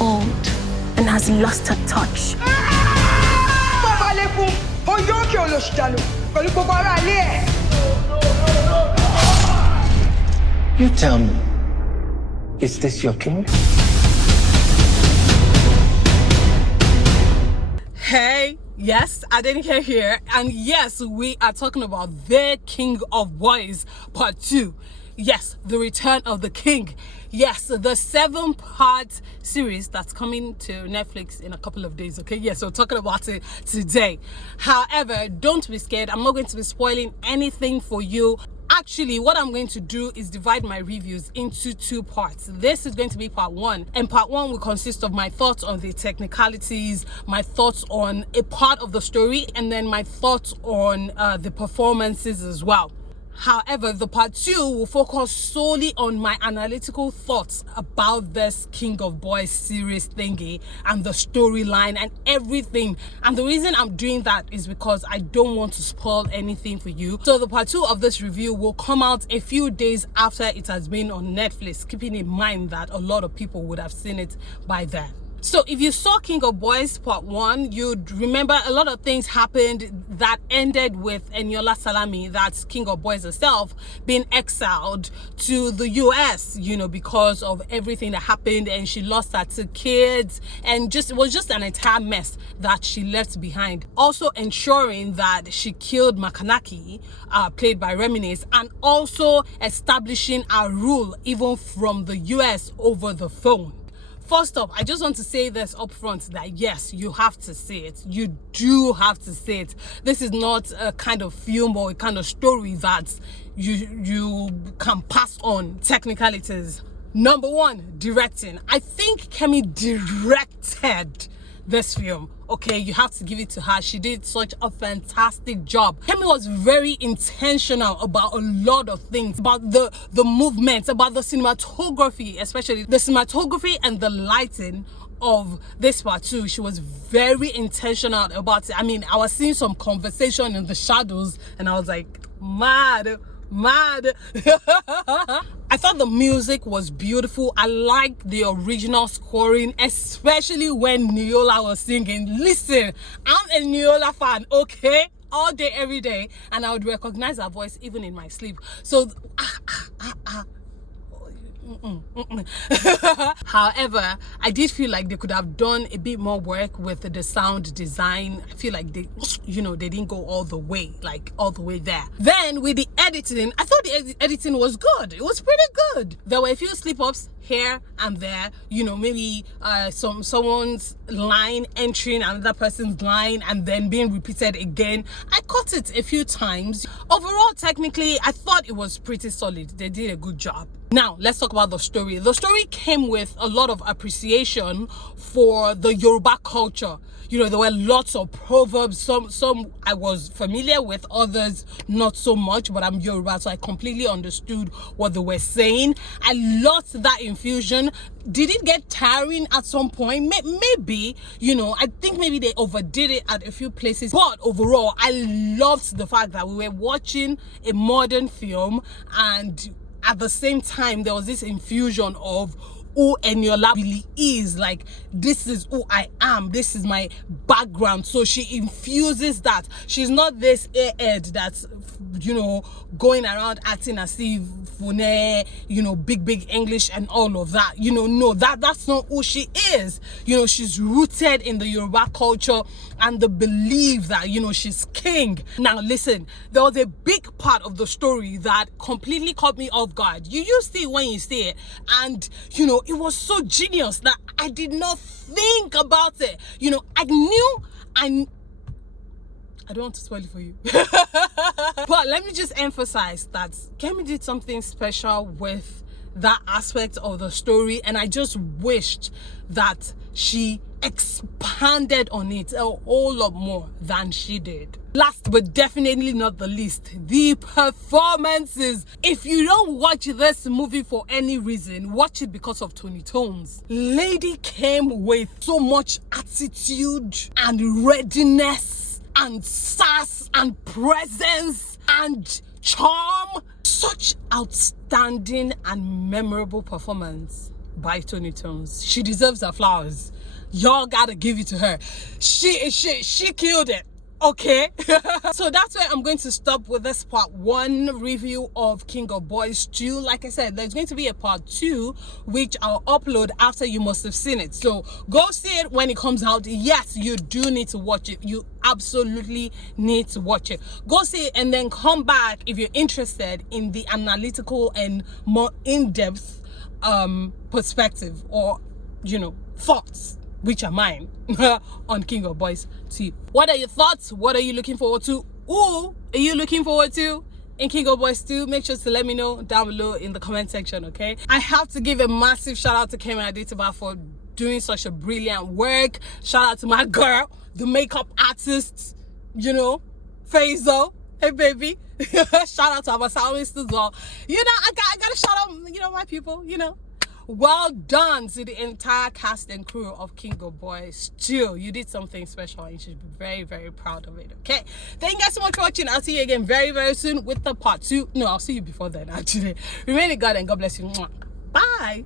old and has lost her touch. You tell me, is this your king? Hey, yes, Adenike here, and yes, we are talking about The King of Boys Part 2. Yes, the return of the king. Yes, the 7-part series that's coming to Netflix in a couple of days. Okay, yes, we're talking about it today. However, don't be scared. I'm not going to be spoiling anything for you. Actually, what I'm going to do is divide my reviews into 2 parts. This is going to be part 1, and part 1 will consist of my thoughts on the technicalities, my thoughts on a part of the story, and then my thoughts on the performances as well. However, the part 2 will focus solely on my analytical thoughts about this King of Boys series thingy and the storyline and everything. And the reason I'm doing that is because I don't want to spoil anything for you. So the part 2 of this review will come out a few days after it has been on Netflix, keeping in mind that a lot of people would have seen it by then. So if you saw King of Boys Part 1, you'd remember a lot of things happened that ended with Eniola Salami, that's King of Boys herself, being exiled to the US, you know, because of everything that happened, and she lost her 2 kids, and it was just an entire mess that she left behind. Also ensuring that she killed Makanaki, played by Reminisce, and also establishing a rule even from the US over the phone. First up, I just want to say this up front that yes, you have to see it. You do have to see it. This is not a kind of film or a kind of story that you can pass on technicalities. Number 1, directing. I think Kemi directed this film. Okay, you have to give it to her. She did such a fantastic job. Kemi was very intentional about a lot of things, about the movements, about the cinematography, especially the cinematography and the lighting of this part 2. She was very intentional about it. I mean, I was seeing some conversation in the shadows and I was like, mad. I thought the music was beautiful. I liked the original scoring, especially when Eniola was singing. Listen, I'm a Eniola fan, okay? All day, every day, and I would recognize her voice even in my sleep. So However, I did feel like they could have done a bit more work with the sound design. I feel like they didn't go all the way there. Then with the editing, I thought the editing was good. It was pretty good. There were a few slip-ups here and there, you know, maybe someone's line entering another person's line and then being repeated again. I caught it a few times. Overall, technically, I thought it was pretty solid. They did a good job. Now, let's talk about the story. The story came with a lot of appreciation for the Yoruba culture. You know, there were lots of proverbs. Some I was familiar with, others not so much, but I'm Yoruba, so I completely understood what they were saying. I loved that infusion. Did it get tiring at some point? Maybe, you know, I think maybe they overdid it at a few places. But overall, I loved the fact that we were watching a modern film, and at the same time, there was this infusion of who Eniola really is. Like, this is who I am, this is my background. So she infuses that. She's not this airhead that's, you know, going around acting as if, you know, big English and all of that. You know, no, that's not who she is. You know, she's rooted in the Yoruba culture and the belief that, you know, she's king. Now listen, there was a big part of the story that completely caught me off guard. You see it when you see it, and you know, it was so genius that I did not think about it. You know, I don't want to spoil it for you. But let me just emphasize that Kemi did something special with that aspect of the story, and I just wished that she expanded on it a whole lot more than she did. Last but definitely not the least, the performances. If you don't watch this movie for any reason, watch it because of Tony Tones. Lady came with so much attitude and readiness and sass and presence and charm. Such outstanding and memorable performance. by Tony Tones. She deserves her flowers. Y'all gotta give it to her. She killed it. Okay. So that's where I'm going to stop with this part 1 review of King of Boys 2. Like I said, there's going to be a part 2 which I'll upload after you must have seen it. So go see it when it comes out. Yes, you do need to watch it. You absolutely need to watch it. Go see it and then come back if you're interested in the analytical and more in-depth perspective or, you know, thoughts, which are mine, on King of Boys 2. What are your thoughts? What are you looking forward to? Who are you looking forward to in King of Boys 2? Make sure to let me know down below in the comment section, okay? I have to give a massive shout out to Kemi Adetiba for doing such a brilliant work. Shout out to my girl, the makeup artist, you know, Faizo. Hey, baby. Shout out to our stylist as well. You know, I gotta shout out, you know, my people, you know. Well done to the entire cast and crew of King of Boys 2. You did something special and you should be very, very proud of it, okay? Thank you guys so much for watching. I'll see you again very, very soon with the part 2. No, I'll see you before then, actually. Remain in God and God bless you. Bye.